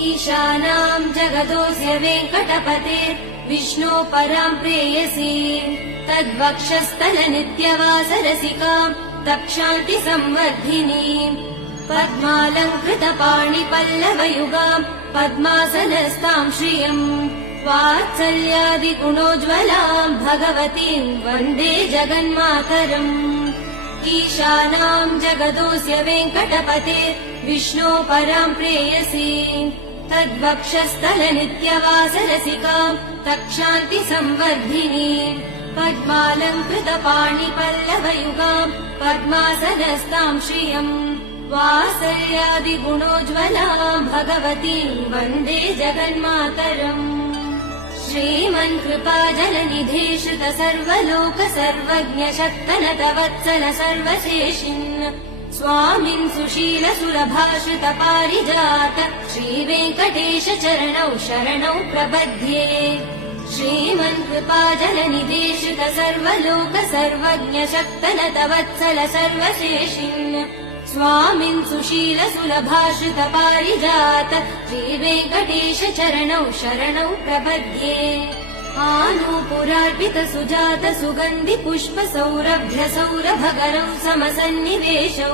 ईशानां जगतोऽस्य वेङ्कटपते विष्णो परां प्रेयसी तद्वक्षस्थलनित्यवासरसिकाम् तक्षान्ति संवर्धिनीम् पद्मालङ्कृतपाणिपल्लवयुगाम् पद्मासनस्ताम् श्रियम् वात्सल्यादिगुणोज्ज्वलाम् भगवतीम् वन्दे जगन्मातरम् ईशानाम् जगतोऽस्य वेङ्कटपते विष्णो पराम् प्रेयसी तद्वक्षस्थलनित्यवासरसिकाम् तक्षान्ति संवर्धिनीम् पद्मालङ्कृतपाणिपल्लवयुगाम् पद्मासनस्ताम् श्रियम् वात्सल्यादिगुणोज्ज्वलाम् भगवतीम् वन्दे जगन्मातरम् श्रीमन्कृपाजलनिधे श्रुत सर्वलोक सर्वज्ञ शक्तनत वत्सल सर्वशेषिन् स्वामिन् सुशील सुलभाश्रित पारिजात श्रीवेङ्कटेश चरणौ शरणौ प्रपद्ये श्रीमन्कृपाजलनिधे श्रुत सर्वलोक सर्वज्ञ शक्तनत वत्सल सर्वशेषिन् स्वामिन् सुशील सुलभाश्रित पारिजात श्रीवेङ्कटेश चरणौ शरणौ प्रपद्ये आनूपुरार्पित सुजात सुगन्धि पुष्प सौरभ्य सौरभगरौ समसन्निवेशौ